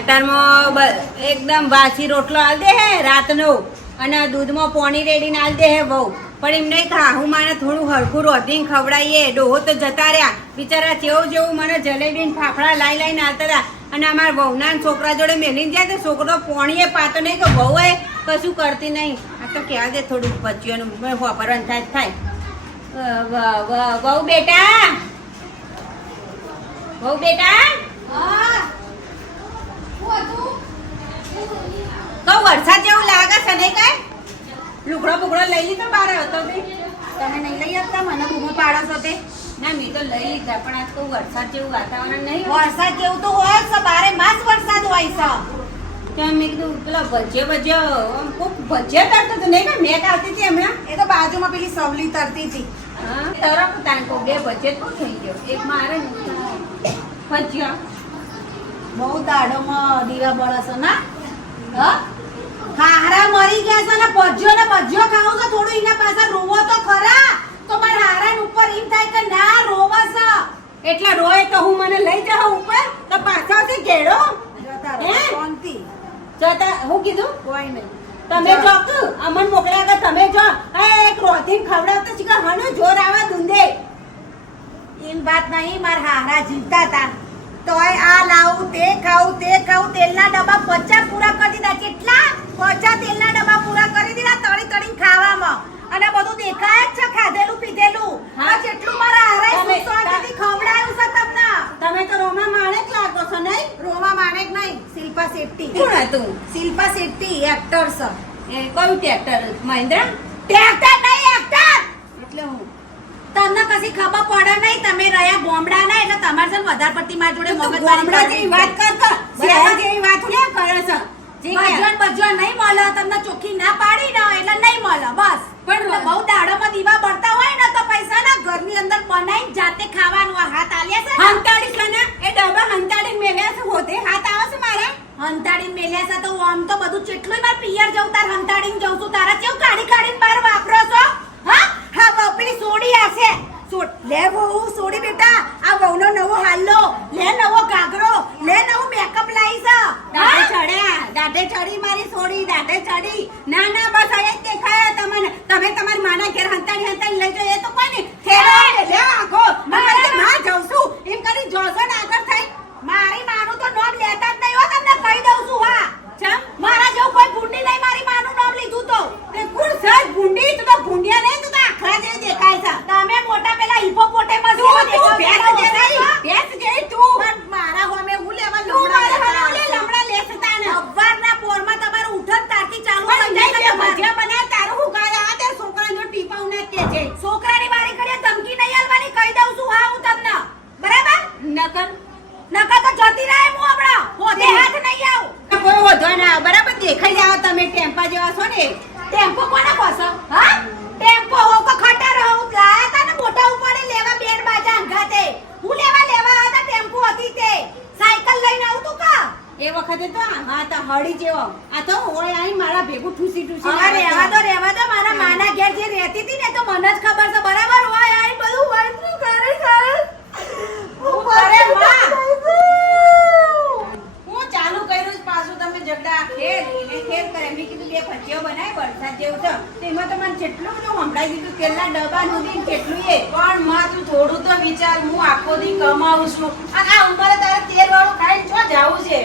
અત્યારમાં બ- એકદમ વાસી રોટલો આલ દે હે, રાતનો. અને દૂધમાં પોણી રેડીને આલ દે હે બહુ પણ એમ નહીં ખા હું મને થોડું હરખું રોધીને ખવડાવીએ ડોહો તો જતા રહ્યા. બિચારા જેવું જેવું મને જલેબી ને ફાફડા લાઈ લાઈને આવતા હતા. અને અમારા વહુના છોકરા જોડે મેલીને જાય તો છોકરો પોણીએ પાતો નહીં કે બહુ એ કશું કરતી નહીં. આ તો કહેવા દે થોડું બચ્ચીઓનું વાપરવાનું થાય તો થાય. વહુ બેટા? વહુ બેટા? તો વરસાદ જેવું લાગે છે નહીં કઈ? લુગડો બુગડો લઈ લીધો બાર હતો તે. તમે નહીં લઈ આપતા મને બૂમો પાડો છો તે. ના મેં તો લઈ લીધા પણ આજ તો વરસાદ જેવું વાતાવરણ નહીં વરસાદ જેવું તો હોય છે બારે માસ વરસાદ હોય છે. ત્યાં મેં કીધું પેલા ભજે ભજે ખૂબ કોક ભજ્યો તરતો તો નહીં કઈ? મેં આવતી હતી હમણાં. એ તો બાજુમાં પેલી સવલી તરતી હતી. હા તરફ તાંકો બે ભજે તો થઈ ગયો. એક મારે ભજ્યો. બહુ દાડોમાં દીવા બળસો ના? હ? હારા મરી ગયા છે ને ભજ્યો ને ભજ્યો ખાવું છે થોડું એના પાસે રોવો તો ખરા તો મારા હારા ઉપર એમ થાય કે ના રોવા છે. એટલે રોય તો હું મને લઈ જાઉં ઉપર તો પાછળથી ઘેડો. હે? શાંતિ. જતા હું કીધું? કોઈ નહીં. તમે જો. અમન મોકલ્યા કે તમે જો આ એક રોધીન ખવડાવતા છે કે હનો જોર આવા દુંદે એમ વાત નહીં મારા હારા જીવતા હતા તોય આ લાવું તે ખાવું તે ખાવું તેલના ડબ્બા પચાસ પૂરા કરી દીધા. કેટલા? પચાસ તેલના ડબ્બા પૂરા કરી દીધા તળી તળી ખાવામાં. અને બધું દેખાય જ છે ખાધેલું પીધેલું. હા. જેટલું મારા હરાય તમે- ખવડાયું છે તમને. તમે તો રોમા માણેક લાગો છો નહીં? રોમા માણેક નહીં શિલ્પા શેટ્ટી. કોણ હતું શિલ્પા શેટ્ટી એક્ટર છે. એ કયું ટ્રેક્ટર મહેન્દ્ર? એક્ટર નહીં એક્ટર એટલે હું? તમને કશી ખબર પડે નહીં તમે રહ્યા ગોમડા ના એટલે તમારે છે વધારે પડતી મારી જોડે તું મગજમારી ગામડા જેવી વાત કર કર શહેર જેવી વાત ક્યાં કરે છે. ભજન ભજન નહીં મળે તમને ચોખ્ખી ના પાડી ને એટલે નહીં મળે બસ. પણ બહુ દાડોમાં દીવા બળતા હોય ને તો પૈસા ના ઘરની અંદર બનાવીને જાતે ખાવાનું આ હાથ આલ્યા છે હંતાડી છે ને એ ડબ્બા હંતાડી મેલ્યા છે હોતે હાથ આવે છે મારા? હંતાડી મેલ્યા છે તો આમ તો બધું જેટલું માર પિયર જવું તાર હંતાડી જઉં છું તારા કેવું કાઢી કાઢીને બાર વાપરો છો? હા? હા પેલી સોડ લે વહુ સોડી બેટા આ વહુનો નવો હાલ્લો લે નવો ઘાઘરો લે નવું મેકઅપ લાવી છે દાઢે હા? ચડ્યા દાઢે ચડી મારી સોડી દાઢે ચડી ના ના બસ અહીંયા જ દેખાયા તમને તમે તમારી માના ઘેર હંતાડી હંતાડી લઈ જાઓ એ તો કોઈ નહીં થેલો લે આખો મારે માં જાઉં છું એમ કરી જોશો ને આગળ થઈ મારી માનું તો નોમ લેતા જ નહીં હો તમને કહી દઉં છું હા ચમ મારા જેવું કોઈ ભૂંડી નહીં મારી માનું નામ લીધું તો તે કુણ સજ ભૂંડી તું તો ભૂંડિયા નહીં તું તો આખલા જેવી દેખાય છે તમે મોટા પેલા હિપોપોટેમસ તું જેવા તું દેખાવ ભેંસ છો. જેવી ભેંસ જેવી તું પણ મારા હોમે હું લેવા તું લમડા મારા લેતા હાલે આવશો. લમડા લેસતા ને સવારના પોરમાં તમારું ઉઠન તારથી ચાલુ પણ થઈ નહીં જાય તે તમારે. ભજીયા બનાવે તારું હું ગાય આ તે છોકરા જો ટીપાવ ને કે છે છોકરાની વારી ઘડીએ ધમકી નહીં આલવાની કહી દઉં છું હા હું તમને બરાબર નકર નકર તો જતી રહે હું હમણાં પોતે હાથ નહીં આવું કોઈ વધો ના બરાબર દેખાઈ જાવ તમે ટેમ્પા જેવા છો ને ટેમ્પો કોને કહો હા ટેમ્પો હો કો ખટર હો લાયા તા ને મોટા ઉપાડે લેવા બેન બાજા અંગાતે હું લેવા લેવા આવ્યા તા ટેમ્પો હતી તે સાયકલ લઈને આવું તું કા એ વખતે તો આ હા તો હળી જેવો આ તો હોય આઈ મારા ભેગું ઠૂસી ઠૂસી અરે રહેવા દો રહેવા દો મારા માના ઘેર જે રહેતી હતી ને તો મને જ ખબર છે બરાબર હોય આઈ બધું હોય શું કરે કરે હું કરે માં? હું ચાલુ કર્યું છે પાછું તમે જગડા ખેર એને ખેર કરે મેં કીધું બે ભજીયો બનાય વરસાદ જેવું છે તેમાં તો મને જેટલું બધું સંભળાઈ દીધું તેલના ડબ્બા નોંધી કેટલું એ પણ માં તું થોડું તો વિચાર હું આખો દી કમાઉં છું અને આ ઉંમરે તારે તેલ વાળું ખાઈને ચો જાવું છે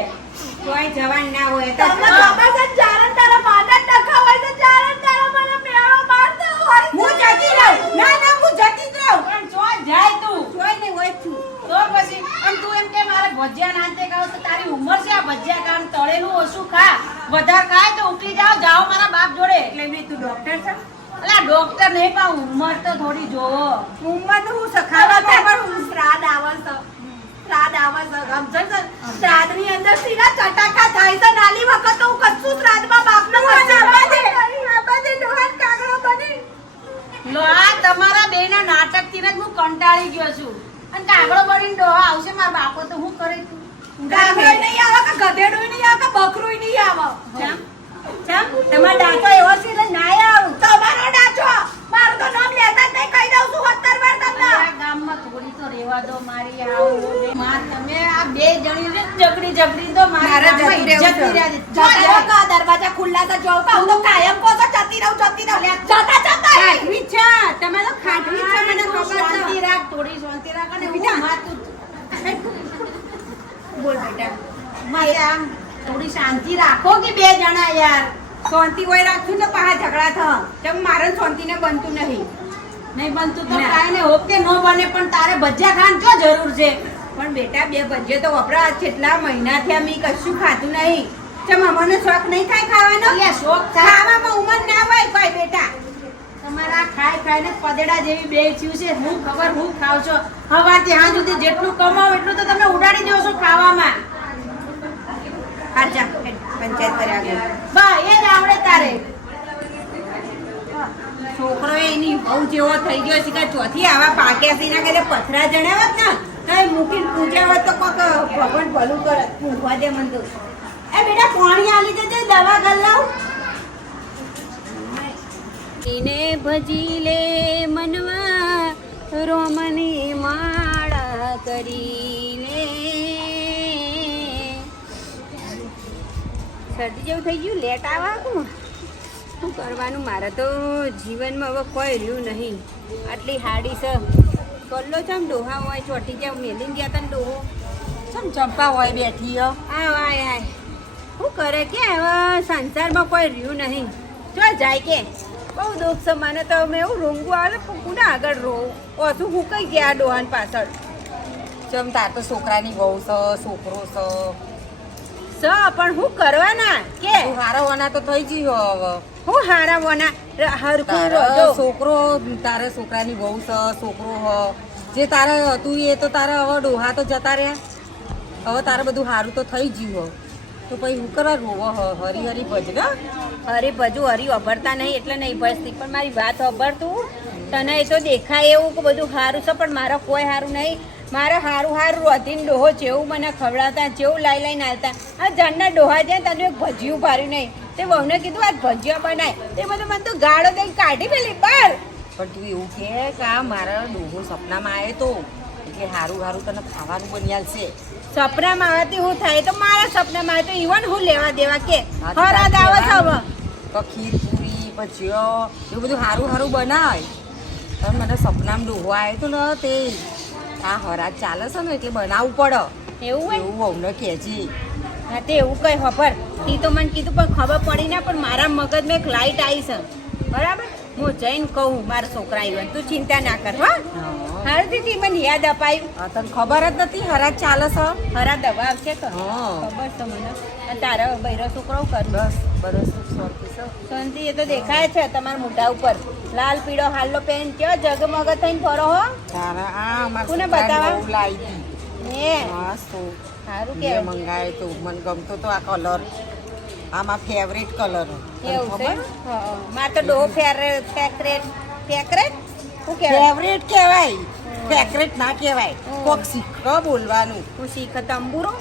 કોઈ જવાન ના હોય તો તમને ખબર છે ચારણ તારા માતા ટકા હોય તો ચારણ તારા મને મેળો મારતો હોય હું જતી રહું ના ના હું જતી જ રહું પણ ચો જાય તું જોઈ નહીં હોય છું તો પછી અને તું એમ કે મારે ભજીયા નાંતે ખાવ તો તારી ઉંમર છે આ ભજીયા કામ તળેલું ઓછું ખા. વધારે ખાય તો ઉકલી જાઓ જાઓ મારા બાપ જોડે. એટલે મેં તું ડોક્ટર છે? અલા ડોક્ટર નહીં પણ ઉંમર તો થોડી જોવો ઉંમરનું હું સખાવા ખાવા પણ શ્રાદ્ધ આવે છે. શ્રાદ્ધ આવે છે. સમજણ છે શ્રાદ્ધની અંદર સીધા ચટાકા થાય છે. નાલી વખત તો હું કશું બાપ બાપનો કાગડો બની. લો આ તમારા બેના નાટકથી જ હું કંટાળી ગયો છું. અને કાગડો બનીને ડોહા આવશે મારા બાપો તો હું કરે તું? કાગડો નહીં આવે કે ગધેડું નહીં આવે કે બકરું નહીં આવે ચમ ચમ તમારો દાંતો એવો છે એટલે ના આવું તમારો ડાચો મારું તો નામ લેતા જ નહીં કહી દઉં છું સત્તર વાર તમને ગામમાં થોડી તો રહેવા દો મારી આવો બે. તમે આ બે જણી ઝઘડી ઝઘડી તો મારા મારે રહેવું ઇજ્જત છે. ની રાજી. જતા જો રહો કા દરવાજા ખુલ્લા તો જોઉં તો કાયમ કહું છું, જતી રહું જતી રહું જતા જતા રહી. ખાટવી જ છે તમે તો ખાટવી જ છે મને તું ખબર શાંતિ છે રાખ થોડી શાંતિ રાખ અને હું બેટા. માથું બોલ બેટા મારે આમ થોડી શાંતિ રાખો કે બે જણા યાર. શાંતિ હોય રાખશું તો પાછા ઝઘડા થા. તેમ મારે શાંતિને બનતું નહીં. નહીં બનતું તો ના. કાંઈ નહીં. ઓકે કે ન બને પણ તારે ભજીયા ખાન ક્યાં જરૂર છે? પણ બેટા બે ભજીયા તો વપરા કેટલા મહિનાથી અમે કશું ખાતું નહીં. ચમ અમને શોખ નહીં થાય ખાવાનો? શોખ થાય. ખાવામાં ઉમર ના હોય કોઈ બેટા. તમારા ખાઈ ખાઈને પદેડા જેવી બે થયું છે. હું ખબર હું ખાવ છો. હવા ત્યાં સુધી જેટલું કમાવ એટલું તો તમે ઉડાડી દો છો ખાવામાં. હાર જા. પંચાયત કર્યા આગળ. બા એ જ આવડે તારે. છોકરો એની બહુ જેવો થઈ ગયો છે કે ચોથી આવા પાક્યા છે એના કરે પથરા જણાવત ને કઈ મૂકીને પૂજાવત તો કોક ભગવાન ભલું કરે પૂછવા દે મને તો એ બેટા પાણી આલી દેજે દવા ગલ લાવ. એને ભજી લે મનવા રોમની માળા કરી. શરદી જેવું થઈ ગયું લેટ આવા કું શું કરવાનું? મારે તો જીવનમાં હવે કોઈ રહ્યું નહીં. આટલી હાડી છે. કલ્લો આમ ડોહા હોય, ચોટી જાવ મેલી ગયા તને ડોહો. ચમ ચંપા હોય બેઠી, હો. આય આય. શું કરે કે હવે સંસારમાં કોઈ રહ્યું નહીં. જો જાય કે. બહુ દુઃખ છે મને તો. મેં એવું રોંગું આવે કુને આગળ રોવું. ઓછું હું કઈ ગયા ડોહાન પાછળ? ચમ તાર તો છોકરાની બહુ છે, છોકરો છે. સ પણ હું કરવાના? કે? હારવાના હારો તો થઈ ગયો હવે. હું હારા વના હરખું છોકરો તારે છોકરાની બહુ છે છોકરો હ. જે તારે હતું એ તો તારે હવે ડોહા તો જતા રહ્યા. હવે તારે બધું સારું તો થઈ ગયું હો તો પછી હું કરવા રોવો? હરી હરી ભજ ને? અરે ભજુ હરી અભરતા નહીં એટલે નહીં ભજતી. પણ મારી વાત અભરતું તને એ તો દેખાય એવું કે બધું સારું છે પણ મારા કોઈ સારું નહીં. મારે સારું હારું રોધીને ડોહો જેવું મને ખવડાવતા જેવું લાઈ લઈને આવતા આ જાનના ડોહા જાય તને એક ભજીયું ભાર્યું નહીં. તે વહુને કીધું આ ભજીયા બનાય. તે બધું મને તો ગાળો દઈ કાઢી પેલી બહાર પણ તું એવું કે આ મારા ડોહો સપનામાં આવે તો. એટલે સારું સારું તને ખાવાનું બની આવશે સપનામાં આવતી હું થાય તો મારા સપનામાં આવે તો ઈવન હું લેવા દેવા કે? હરા દાવા છે કહેવાનું. તો ખીર પૂરી ભજીયો એવું બધું સારું સારું બનાય. મને સપનામાં ડોહો આવ્યો તો ને તે. આ હરાજ ચાલે છે ને એટલે બનાવવું પડે. એવું હોય? એવું વહુને કેજી. હા તે એવું કઈ ખબર તી તો મને કીધું પણ ખબર પડી ના પણ મારા મગજમાં એક લાઈટ આવી છે. બરાબર? હું જઈને કહું મારા છોકરા આવ્યો તું ચિંતા ના કર હા. હારું દીદી મને યાદ અપાયું. આ તને ખબર જ નથી હરા ચાલે છે? હરા દવા આવશે તો? ખબર તો મને. તારા બૈરો છોકરો કર? બસ બરસ શાંતિ છે. શાંતિ એ તો દેખાય છે તમારા મોઢા ઉપર. લાલ પીળો હાલો પેન કયો? જગમગ થઈને ફરો હો. તારા આ મારા કોને બતાવા? લાઈ દી હે મસ્ત સારું કે મંગાય તો મને ગમતો તો આ કલર. આમાં ફેવરેટ કલર. એવું છે? હા માર તો ડો ફેર ફેકરેટ ફેકરેટ ફેવરેટ કહેવાય? ફેકરેટ ના કહેવાય. કોક શીખ બોલવાનું. હું શીખ તંબુરો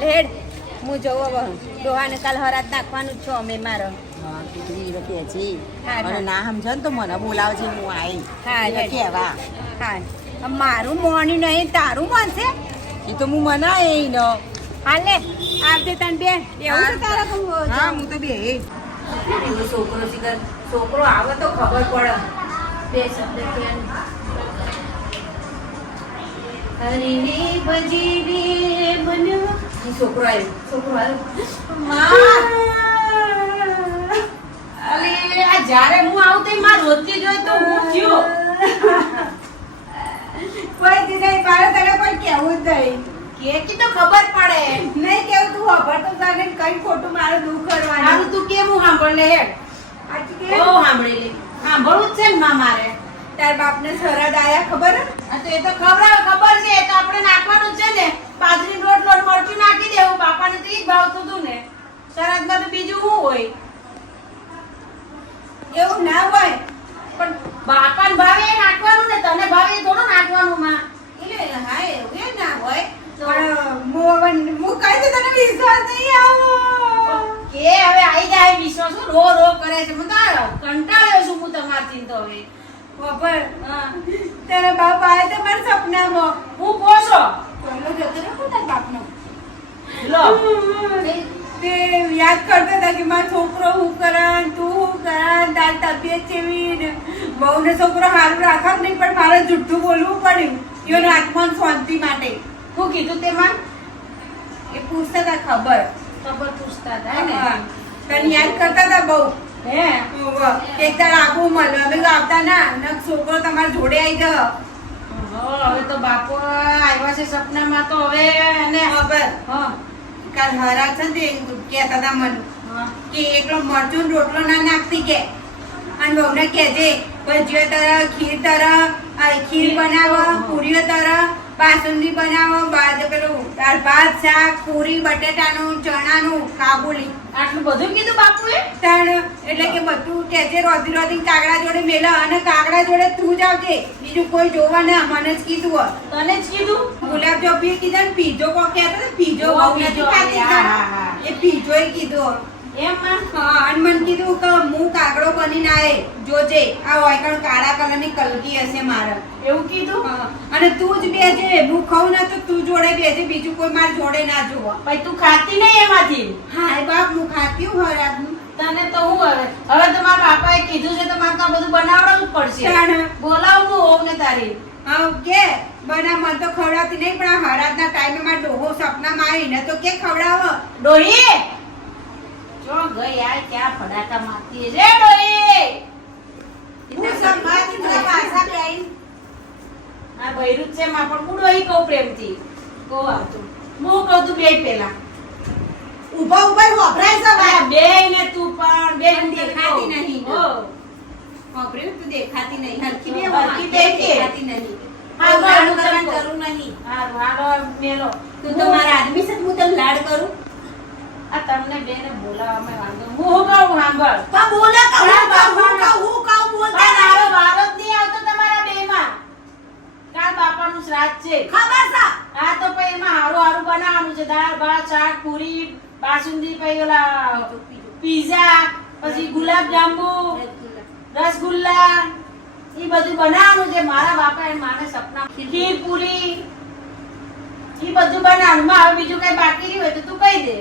લેડ. હું જવો ડોહાને કાલ હરાત નાખવાનું જ છું અમે મારો. ના સમજો ને તો મને બોલાવજે હું આવી હા, એને હા. મારું મોણી નહીં તારું મોનશે એ તો હું મનાય એને હાલ આવજે તને બે. એવું તારા હા હું તો બે. છોકરો શીખર છોકરો આવે તો ખબર પડે. બે કોઈ કેવું જ નહીં કે તો ખબર પડે નહીં કેવું તું ખબર તો કઈ ખોટું મારું દુઃખ કરવાનું તું કેમ હું સાંભળ લે હેડ સાંભળી લે સાંભળવું જ છે ને માં મારે. તાર બાપને સરદ આયા ખબર? આ તો એ તો ખબર ખબર છે એ તો આપણે નાખવાનું છે ને. બાજરી રોટલો ને મરચું નાખી દેવું બાપાને તો ઈ જ ભાવતું હતું ને. શરતમાં તો બીજું શું હોય? એવું ના હોય. પણ બાપાને ભાવે એ નાખવાનું ને તને ભાવે એ થોડું નાખવાનું માં. એટલે હા એવું ના હોય. પણ હું કહી દઉં તને વિશ્વાસ નહીં આવો કે હવે આઈ જાય વિશ્વાસ શું રો રો કરે છે. મને તો કંટાળ્યો છું હું તમારથી તો હવે. ખબર? હા. તારા બાપ આવે તો મારા સપનામાં. હું કોશો પહેલો જતો રહ્યો તારા બાપનો. લો. તે યાદ કરતા હતા કે મારો છોકરો હું કરાન તું હું કરાન તાર તબિયત કેવી ને બહુને છોકરો સારું રાખા નહીં પણ મારે જુઠ્ઠું બોલવું પડ્યું એનો આત્માન શાંતિ માટે. શું કીધું તેમાં એ પૂછતા હતા ખબર. ખબર પૂછતા હતા ને? હા. તને યાદ કરતા હતા બહુ? હે? એક તાર આખું મળે અમે તો આવતા ના. નક છોકરો તમારા જોડે આવી ગયો. હવે તો બાપો આવ્યા છે સપનામાં તો હવે એને. ખબર હા. કાલ હરા છે ને કહેતા હતા મને કે એકલો મરચું રોટલો ના નાખતી કે. અને બહુને કહેજે ભજીયો તર ખીર તર ખીર બનાવો પૂરીઓ તર બાસુંદી બનાવો બાદ પેલું દાળ ભાત શાક પૂરી બટેટાનું ચણાનું કાબુલી. આટલું બધું કીધું બાપુએ? તાણ એટલે કે બધું કહેજે રોધી રોધી કાગડા જોડે મેલા અને કાગડા જોડે તું જ આવજે. બીજું કોઈ જોવા ના મને જ કીધું હોય. તને જ કીધું? ગુલાબ જાંબુએ કીધું પીજો કોક કહેતો પીજો નથી ખાતી. હા. એ પીજો કીધું એમ માં હા અને મને કીધું કે હું કાગડો બનીને આયે. જોજે આ વાયકણ કાળા કલરની કલગી હશે મારે. એવું કીધું? અને તું જ બેજે. હું ખાઉં ના તો તું જોડે બેજે બીજું કોઈ માર જોડે ના જોવા. ભાઈ તું ખાતી નહીં એમાંથી? હા એ બાપ હું ખાતી હું હરાજનું તને તો હું હવે? હવે તો મારા બાપાએ કીધું છે તો મારે તો બધું બનાવવાનું જ પડશે. બોલાવું હું હોઉં ને તારી. હા કે? બના મન તો ખવડાવતી નહીં પણ આ હરાજના ટાઈમે મારા ડોહો સપનામાં આવીને તો કે ખવડાવો? ડોહી? જો ગઈ ક્યાં ફડાકા મારતી. છે ડોહી હું સંભાળતી તારા પાછા બેહીને. આ બૈરું છે માં પણ હું ડોહી કહું પ્રેમથી. કહો આવતું હું કહું તું પેલા છે ને તું પણ બે દેખાતી નહીં. હો. વાપર્યું તું દેખાતી નહીં. હરખી બે હરખી બે દેખાતી નહીં. હા, હું કરવાની નહીં. હારું, હાલો મેલો. તું તો મારા આદમી સાથે હું તને લાડ કરું? આ તમને બેને બોલાવવામાં વાંધો હું હું કહું સાંભળ. પણ બોલે કહું, હા, કહું, બાપા. કહું, બોલતા મારો. વારો નહીં આવતો તમારા બેમાં. કાલ બાપાનું શ્રાદ્ધ છે. ખબર છે? આ તો પછી એમાં હારું હારું બનાવવાનું છે. દાળ ભાત શાક પૂરી બાસુંદી પછી ઓલા પીઝા પછી ગુલાબ જાંબુ રસગુલ્લા એ બધું બનાવવાનું છે. મારા બાપા એ માને સપના ખીર પૂરી એ બધું બનાવવાનું. માં હવે બીજું કઈ બાકી રહ્યું હોય તો તું કહી દે.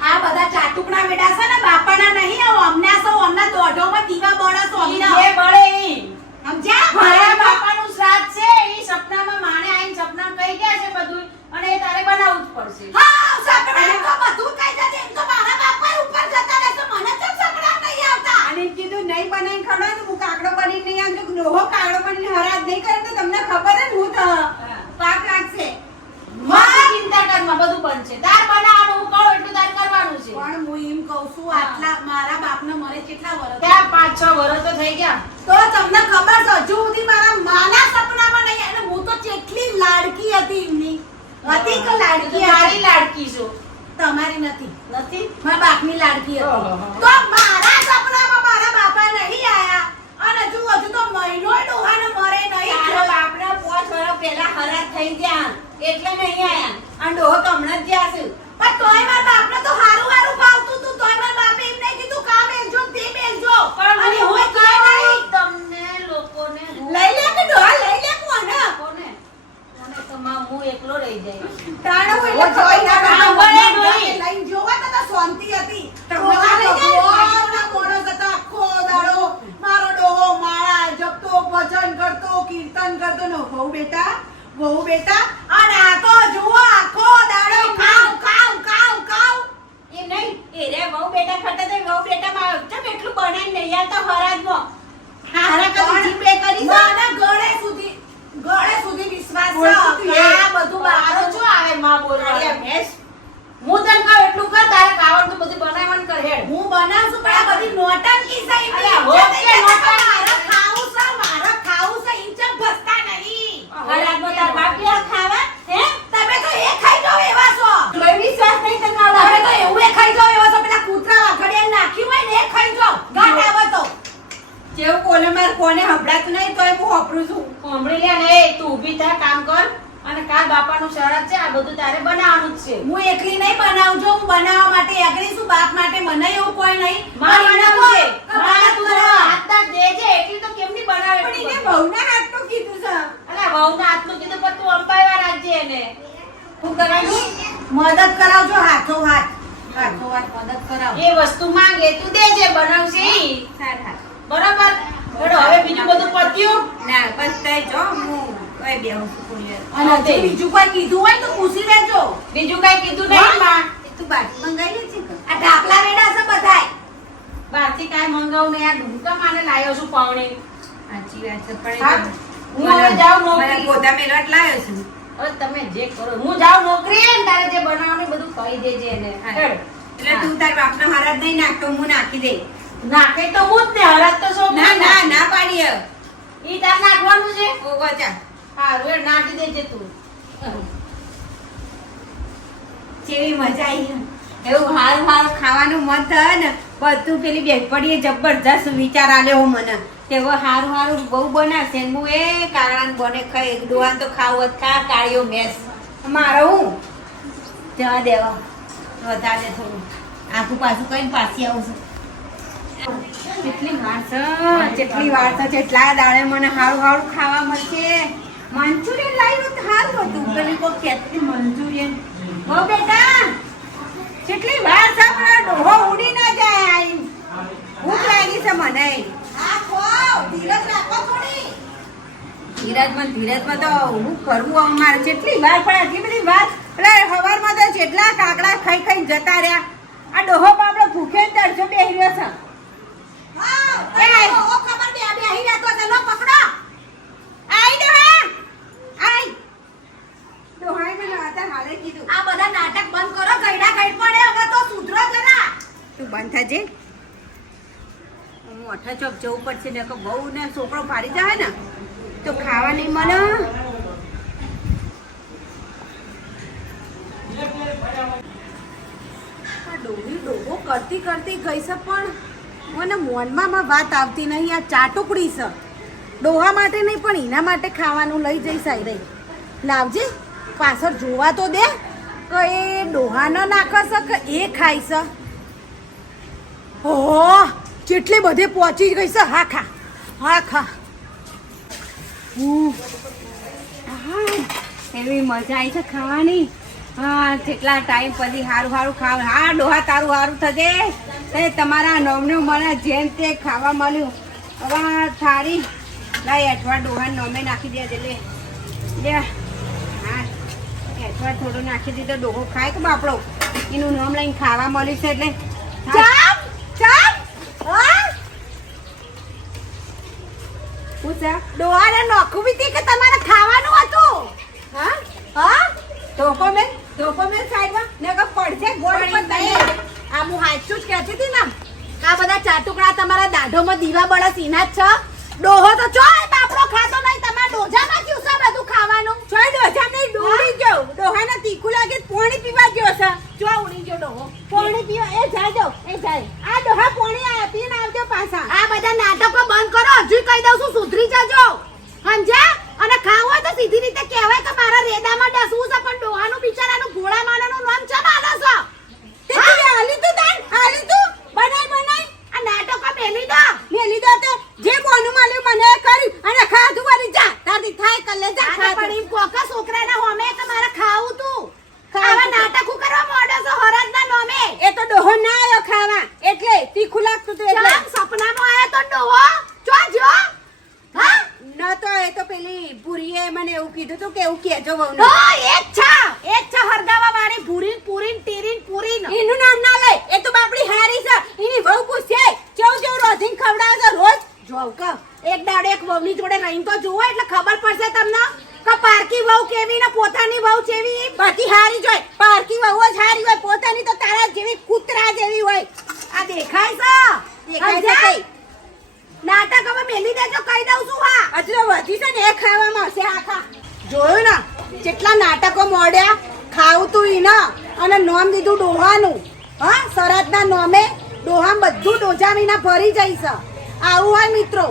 આ બધા ચાટુકડા વેડા છે ને બાપાના નહીં આ અમના સૌ અમના દોઢોમાં દીવા બળે ઈ અમના. જે બળે સમજ્યા? મારા બાપાનું શ્રાદ્ધ છે એ સપનામાં માણે આઈને સપનામાં કહી ગયા છે બધું અને એ તારે બનાવવું જ પડશે હા, સપનામાં તો બધું કહી દેજે. એમ તો મારા બાપા ઉપર જતા રહેશે. મને તો સપના નહીં આવતા? અને કીધું નહીં બનાવીને ખડો તો હું કાગડો બની નહીં આવતો ડોહો કાગડો બની હરાજ નહીં કરે તો તમને ખબર જ હું તો પાક લાગશે મારી ચિંતા કરમાં બધું બનશે તાર બનાવવાનું હું કહું એટલું તારે કરવાનું છે પણ હું એમ કહું છું આટલા મારા બાપને મરે કેટલા વર્ષ ત્યાં પાંચ છ વર્ષ તો થઈ ગયા. તો તમને ખબર છે હજુ સુધી મારા માના સપનામાં નહીં અને હું તો કેટલી લાડકી હતી એમની. હતી કે લાડકી તારી લાડકી છું. તમારી નથી. નથી? મારા બાપની લાડકી હતી. તો મારા સપનામાં મારા બાપા નહીં આયા અને હજુ હજુ તો મહિનો ડોહાને મરે નહીં. તારો બાપને પાંચ વર્ષ પહેલા હરાજ થઈ ગયા. એટલે નહીં આયા અને ડોહો હમણાં જ ગયા છે. પણ તોય મારા બાપને તો હારું હારું ભાવતું તું તોય મારા બાપે એમ નહીં કીધું કા બેસજો ને તે બેસજો પણ અને હું હું કહે નહીં તમને લોકોને હું- લઈ લે કે ડોહા લઈ લે કોને લોકોને મને તો માં હું એકલો રહી જાય. તાણે એટલે જોઈ ના હા, જોઈ. લઈને જોવા તો તો શાંતિ હતી. તમે લઈ જાય. ભગવાનના માણસ હતા. આખો દાડો મારો ડોહો માળા જપતો ભજન કરતો કીર્તન કરતો. ને બહુ બેટા બહુ બેટા. અને આ તો જુઓ આખો દાડો કાવ કાવ કાવ કાવ એમ નહીં. એ રે વહુ બેટા ખટા તો વહુ બેટા માં ચમ એટલું બનાવીને લઈ આવતા હરાજમાં. હારા કદી જીપે કરી છે? ગળે સુધી ગળે સુધી વિશ્વાસ છે કે. આ બધું બહાર જો આવે માં બોલવા કાળિયા હું તને કહું એટલું કર તારે કાવડ તો બધું બનાવવાનું કર હેડ. હું બનાવશું પણ આ બધી નોટંકી છે કે નહીં. કરતા. નોટંકી? મારે ખાવું છે મારે ખાવું છે ઇંચ ભસતા નહીં. હરાજમાં તાર બાપ ગયા ખાવા? હે? તમે તો એ ખાઈ જાઓ એવા છો. કોઈ વિશ્વાસ નહીં તને આવડે તો એવું એ ખાઈ જાઓ એવા છો પેલા કૂતરા વાઘડિયા નાખ્યું હોય ને એ ખાઈ જાઓ. ગાંઠ આવે તો. જેવું કોને માર કોને હંભળાતું નહીં તોય હું વાપરું છું. હંભળી લે ને તું ઊભી થા કામ કર. અને કાલ બાપાનું શરત છે આ બધું તારે બનાવવાનું જ છે. હું એકલી નહીં બનાવજો હું બનાવવા માટે આગળી છું બાપ માટે મને એવું કોઈ નહીં. માં પણ છે. બનાવજે કહો કે માં મદદ તું. હાથ ના દેજે એટલી તો કેમની બનાવે? પણ એને એટલું હાથ તો કીધું છે. અલા, વહુના હાથનું કીધું પણ તું અંપાયવા રાખજે એને. હું કરાવું? મદદ કરાવજો હાથો હાથ. હાથો હાથ મદદ કરાવ એ વસ્તુ માંગે તું દેજે બનાવશે સારા. બરોબર. હેડો હવે બીજું બધું પત્યું? ના બસ તઈ જો હું અને તે. બીજું કઈ કીધું હોય તો પૂછી લેજો. બીજું કઈ કીધું નહીં માં. તું બાકી મંગાવી લે છે આ ઢાકલા રેડા છે બધાય. બહારથી કાંઈ મંગાવું ને આ ઢૂંઢકા માને લાવ્યો છું પાવણી. સાચી વાત છે પણ હા, હવે જાઉં નોકરી. ગોધા મેલવા જ લાવ્યો છું. હવે તમે જે કરો હું જાઉં નોકરી ને તારે જે બનાવવાનું બધું કહી દેજે એને. એટલે તું તાર બાપનો હારા જ નહીં નાખતો હું નાખી દે નાખે તો હું જ ને હરાજ તો શું ના ના ના પાડીએ. ઈ તાર નાખવાનું છે? ઓ બચા હારું હેડ નાખી દેજે તું. કેવી મજા આવી એવું હારું હારું ખાવાનું મન થાય ને બધું પેલી બેનપણીએ જબરજસ્ત વિચાર આલ્યો મને. કે હવે હારું હારું બહુ બનાવશે ને હું એ કારણ બને ખાઈ. ડોહાન તો ખાવું જ ખા કાળિયો મેસ. મારો હું? જવા દેવા. વધારે થોડું. આખું પાછું કઈ પાછી આવું છું. કેટલી વાર કેટલી વાર છે કેટલા દાડે મને હારું હારું ખાવા મળશે. મંચુરિયન લાવ્યું તો હારું હતું પેલી કોઈ કહેતી મંચુરિયન. ઓ બેટા કેટલી વાર છે પણ ડોહો ઉડી ના જાય. આઈ ભૂખ લાગી છે મને. આ ખો ધીરજ રાખો થોડી. ધીરજમાં ધીરજમાં તો હું કરવું અમારે. જેટલી વાર પણ આટલી બધી વાર એટલે સવારમાં તો જેટલા કાકડા ખાઈ ખાઈ જતા રહ્યા. આ ડોહો બાપડો ભૂખે ને તરસો બેહી રહ્યો છે હા એ. એ ઓ ખબર બે છે લો પકડો. આઈ ડોહા આઈ. ડોહાએ મને અત્યારે હાલે કીધું. આ બધા નાટક બંધ કરો ગઈડા ગઈ પડે હવે તો સુધરો જરા. તું બંધ થજે. મોઠા ચોક જવું પડશે ને બહુ ને છોકરો ભારી જાય ને. તો ખાવા નહીં ડોહી કરતી કરતી ગઈ છે પણ. મને મોનમાં વાત આવતી નહીં, આ ચાટુકડી છે. ડોહા માટે નહીં, પણ એના માટે ખાવાનું લઈ જઈશ આઈ રહી લાવજે, પાછળ જોવા તો દે, કે એ ડોહાનો નાખે છે કે એ ખાય છે? ઓહો, જેટલી બધે પહોંચી ગઈ છે, હા ખા હા ખા. એવી મજા આવી છે ખાવાની. હા કેટલા ટાઈમ પછી હારું હારું ખાવ હા ડોહા તારું હારું થશે તે તમારા નોમને મને જેમ તે ખાવા મળ્યું. હવે થારી લાય અઠવા ડોહા નોમે નાખી દે એટલે. લે હા. અઠવા થોડું નાખી દીધો ડોહો ખાય કે બાપડો? એનું નામ લઈને ખાવા મળ્યું છે એટલે. ચાપ ચાપ હા. શું છે? ડોહાને નોખું બી કે તમારે ખાવાનું હતું. હા હા. ધોકો મેં મેં સાઈડમાં ને કે પડશે ગોળ પણ આ હું હાચું જ કહેતી હતી ને. આ બધા ચાટુકડા તમારા દાઢોમાં દીવા બળસ જ છે. ડોહો તો એ બાપડો ખાતો નહીં. તમારા ડોજામાં જ્યું છે બધું ખાવાનું. ચોય ડોસા નહીં ડોળી ગયો ડોહાને તીખું લાગે પાણી પીવા ગયો છે. જો ઉડી ગયો ડોહો. પાણી પીવા એ જાય એ જાય. આ ડોહા પાણી પીને આવજો પાછા. આ બધા નાટકો બંધ કરો હજુ કહી દઉં છું સુધરી જજો. હા શરતના નોમે ડોહામ બધું ડોજા વિના ભરી જઈશ આવું હોય મિત્રો